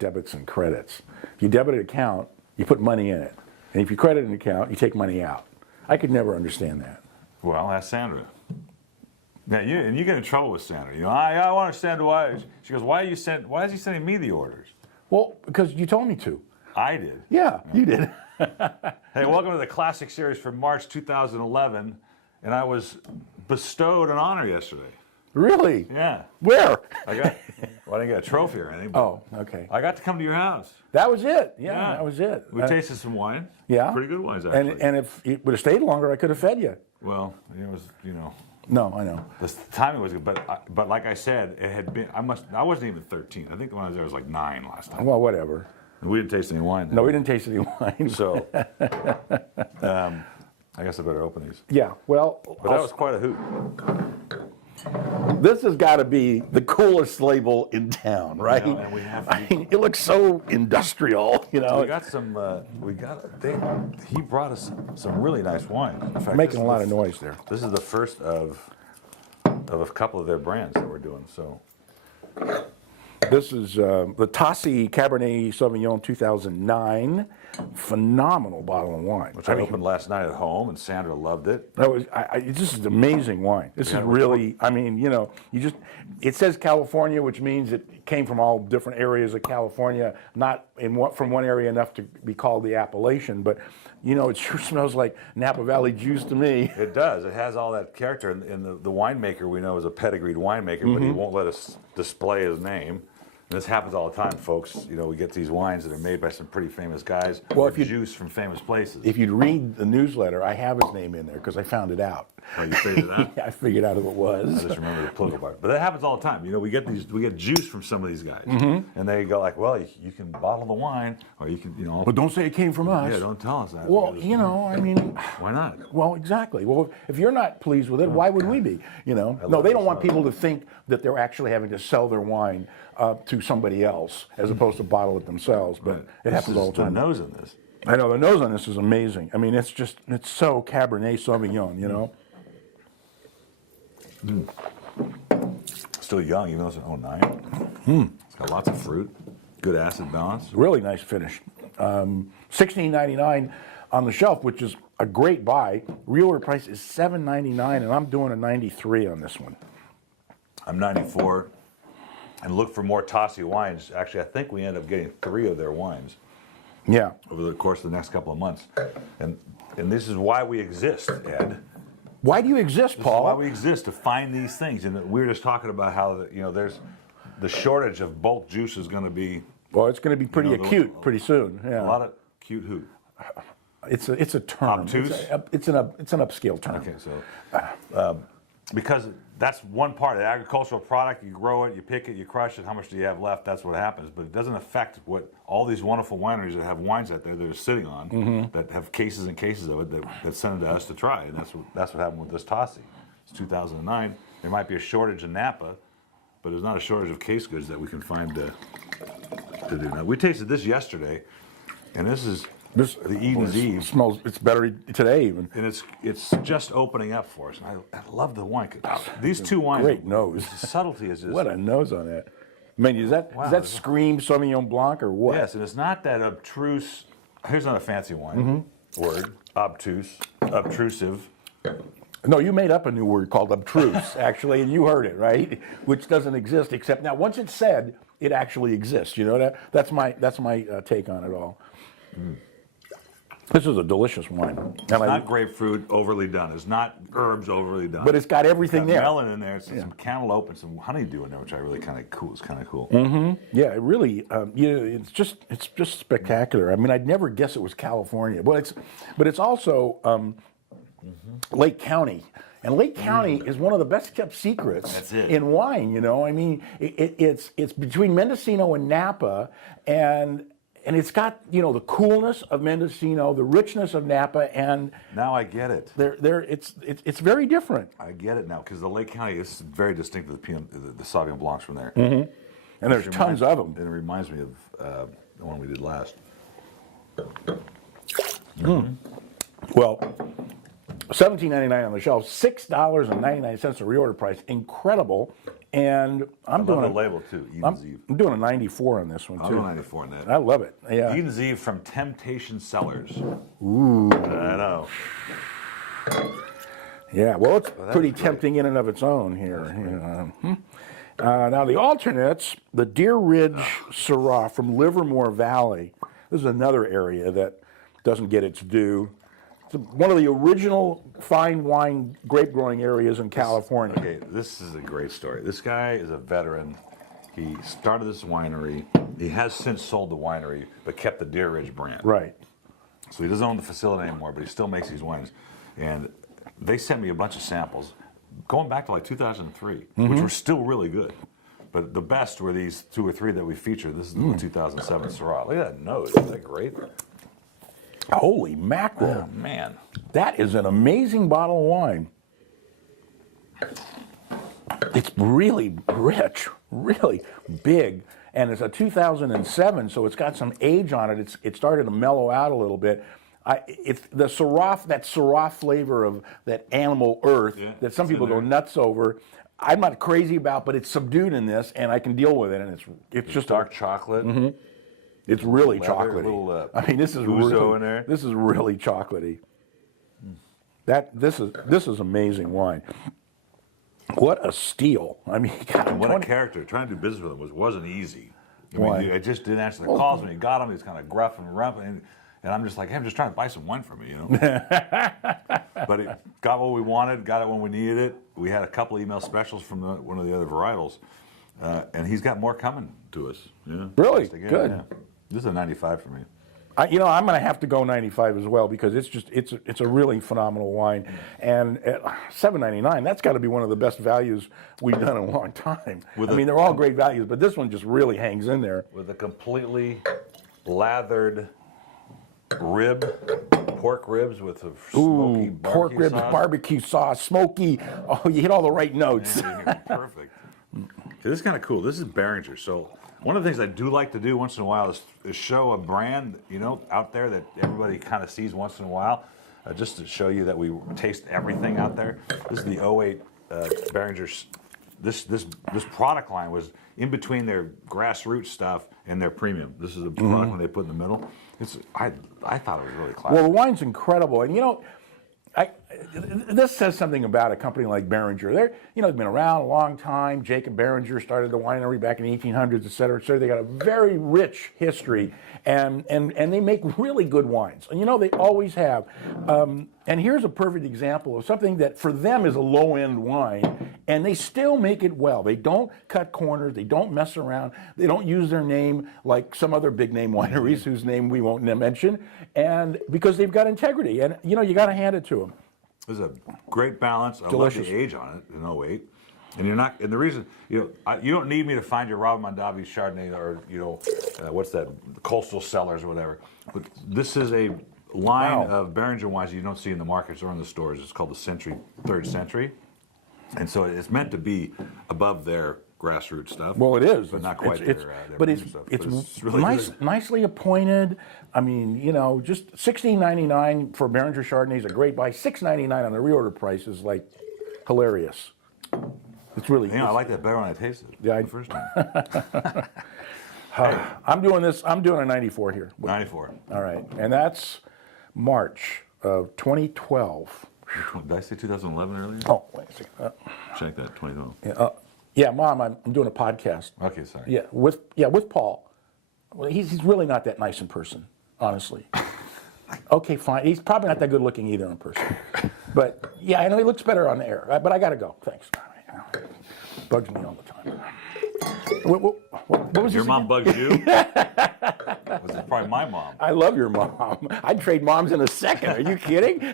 debits and credits. If you debit an account, you put money in it. And if you credit an account, you take money out. I could never understand that. Well, ask Sandra. Yeah, you get in trouble with Sandra. You know, I want to understand why. She goes, why is he sending me the orders? Well, because you told me to. I did. Yeah, you did. Hey, welcome to the Classic Series for March 2011. And I was bestowed an honor yesterday. Really? Yeah. Where? Well, I didn't get a trophy or anything. But Oh, okay. I got to come to your house. That was it. Yeah, that was it. We tasted some wine. Yeah. Pretty good wines, actually. And if it would have stayed longer, I could have fed you. Well, it was, No, I know. the timing was good. But like I said, it had been, I wasn't even 13. I think when I was there, I was like 9 last time. Well, whatever. We didn't taste any wine. No, we didn't taste any wine. So, I guess I better open these. Yeah, well, But that was quite a hoot. this has got to be the coolest label in town, right? Yeah, and we have- I mean, it looks so industrial, We got some. He brought us some really nice wine. In fact, Making a lot of noise there. This is the first of a couple of their brands that we're doing. So This is the Tassi Cabernet Sauvignon 2009. Phenomenal bottle of wine. which I opened last night at home, and Sandra loved it. That was, this is amazing wine. This is Yeah. really, I mean, it says California, which means it came from all different areas of California, not from one area enough to be called the appellation, but, it sure smells like Napa Valley juice to me. It does. It has all that character. And the winemaker we know is a pedigreed winemaker, but he won't let us display his name. And this happens all the time, folks. We get these wines that are made by some pretty famous guys. Well, or juice from famous places. If you'd read the newsletter, I have his name in there because I found it out. Oh, you figured it out? I figured out who it I was. just remember the political part. But that happens all the time. We get juice from some of these guys, and they go like, "Well, you can bottle the wine, or you can, But don't say it came from us. yeah, don't tell us that." Well, because- I mean, why not? well, exactly. Well, if you're not pleased with it, why would we be? No, they don't want people to think that they're actually having to sell their wine to somebody else as opposed to bottle it themselves. But it happens all the time. The nose in this. I know the nose on this is amazing. I mean, it's so Cabernet Sauvignon, Still young, even though it's an 09. It's got lots of fruit, good acid balance. Really nice finish. $16.99 on the shelf, which is a great buy. Real order price is $7.99, and I'm doing a 93 on this one. I'm 94, and look for more Tassi wines. Actually, I think we end up getting 3 of their wines Yeah. over the course of the next couple of months, and this is why we exist, Ed. Why do you exist, This is why Paul? we exist, to find these things. And we were just talking about how there's the shortage of bulk juice is going to be Well, it's going to be pretty You know, acute pretty soon. Yeah. a lot of cute hoot. It's a term. Obtuse? It's an upscale term. Okay, so because that's one part of the agricultural product. You grow it, you pick it, you crush it. How much do you have left? That's what happens. But it doesn't affect what all these wonderful wineries that have wines out there that are sitting on that have cases and cases of it that send it to us to try. And that's what happened with this Tassi. It's 2009. There might be a shortage in Napa, but there's not a shortage of case goods that we can find to do. Now, we tasted this yesterday, and this is the Eden's Eve. Smells. It's better today even. And it's just opening up for us. And I love the wine. These two wines. Great nose. The subtlety is just. What a nose on that. I mean, does that scream Sauvignon Blanc or what? Yes, and it's not that obtruse. Here's not a fancy wine word. Obtuse, obtrusive. No, you made up a new word called obtruse, actually, and you heard it, right? Which doesn't exist, except now once it's said, it actually exists. You know that? That's my take on it all. This is a delicious wine. It's not grapefruit overly done. It's not herbs overly done. But it's got everything It's got there. melon in there. It's some cantaloupe and some honeydew in there, which I really kind of cool. It's kind of cool. Yeah, it really. It's just spectacular. I mean, I'd never guess it was California. But it's also Lake County. And Lake County is one of the best kept secrets That's it. in wine. I mean, it's between Mendocino and Napa, and it's got the coolness of Mendocino, the richness of Napa, and Now I get it. it's very different. I get it now because the Lake County is very distinct to the Sauvignon Blancs from there. And there's tons of them. And it reminds me of the one we did last. Well, $17.99 on the shelf, $6.99 a reorder price. Incredible. And I'm I doing love the a, label too. Eden's Eve. I'm doing a 94 on this one I'll too. do 94 on that. I love it. Yeah. Eden's Eve from Temptation Cellars. Ooh. I know. Yeah, well, it's pretty tempting in and of its own here. Now, the alternates, the Deer Ridge Syrah from Livermore Valley. This is another area that doesn't get its due. It's one of the original fine wine grape growing areas in California. Okay, this is a great story. This guy is a veteran. He started this winery. He has since sold the winery, but kept the Deer Ridge brand. Right. So he doesn't own the facility anymore, but he still makes these wines. And they sent me a bunch of samples going back to like 2003, which were still really good. But the best were these 2 or 3 that we featured. This is the 2007 Syrah. Look at that nose. Isn't that great? Holy mackerel. Oh, man. That is an amazing bottle of wine. It's really rich, really big. And it's a 2007, so it's got some age on it. It started to mellow out a little bit. It's the Syrah, that Syrah flavor of that animal earth that some people go nuts over. I'm not crazy about, but it's subdued in this, and I can deal with it. And it's just Dark chocolate. It's really leather, chocolatey. little, I mean, this is ouzo really, in there. this is really chocolatey. This is amazing wine. What a steal! I mean, God, And what 20 a character. Trying to do business with him wasn't easy. I Why? mean, I just didn't answer the calls when he got him. He's kind of gruff and rough, and I'm just like, hey, I'm just trying to buy some wine from you, you know. But it got what we wanted, got it when we needed it. We had a couple email specials from one of the other varietals, and he's got more coming to us. You know? Really? Just again, Good. yeah. This is a 95 for me. I'm going to have to go 95 as well because it's a really phenomenal wine, and at $7.99, that's got to be one of the best values we've done in a long time. I mean, they're all great values, but this one just really hangs in there. With a completely lathered pork ribs with a smoky Pork barbecue ribs, sauce. barbecue sauce, smoky. Oh, you hit all the right notes. Man, perfect. This is kind of cool. This is Beringer. So one of the things I do like to do once in a while is show a brand, you know, out there that everybody kind of sees once in a while, just to show you that we taste everything out there. This is the 08 Beringer's. This product line was in between their grassroots stuff and their premium. This is the product line they put in the middle. I thought it was really classic. Well, the wine's incredible, and this says something about a company like Beringer. They've been around a long time. Jacob Beringer started the winery back in the 1800s, et cetera, et cetera. They got a very rich history, and they make really good wines. And they always have. And here's a perfect example of something that for them is a low-end wine, and they still make it well. They don't cut corners. They don't mess around. They don't use their name like some other big-name wineries whose name we won't mention, and because they've got integrity. And, you got to hand it to them. There's a great balance. I Delicious. love the age on it in 08. And the reason, you don't need me to find your Robert Mondavi Chardonnay or, what's that, Coastal Cellars or whatever. But this is a line of Beringer wines you don't see in the markets or in the stores. It's called the Century, Third Century. And so it's meant to be above their grassroots stuff. Well, it is, But not quite It's, their but premium stuff. it's really good. nicely appointed. I mean, just $16.99 for Beringer Chardonnay is a great buy. $6.99 on the reorder price is like hilarious. It's really. I like that better when I taste it. Yeah, the first time. I'm doing a 94 here. 94. All right, and that's March of 2012. Did I say 2011 earlier? Oh, wait a second. Check that, 2012. Yeah, Mom, I'm doing a podcast. Okay, sorry. Yeah, with Paul. Well, he's really not that nice in person, honestly. Okay, fine. He's probably not that good looking either in person. But yeah, I know he looks better on the air. But I got to go. Thanks. Bugs me all the time. What was Your this mom again? bugs you? Was it probably my mom? I love your mom. I'd trade moms in a second. Are you kidding?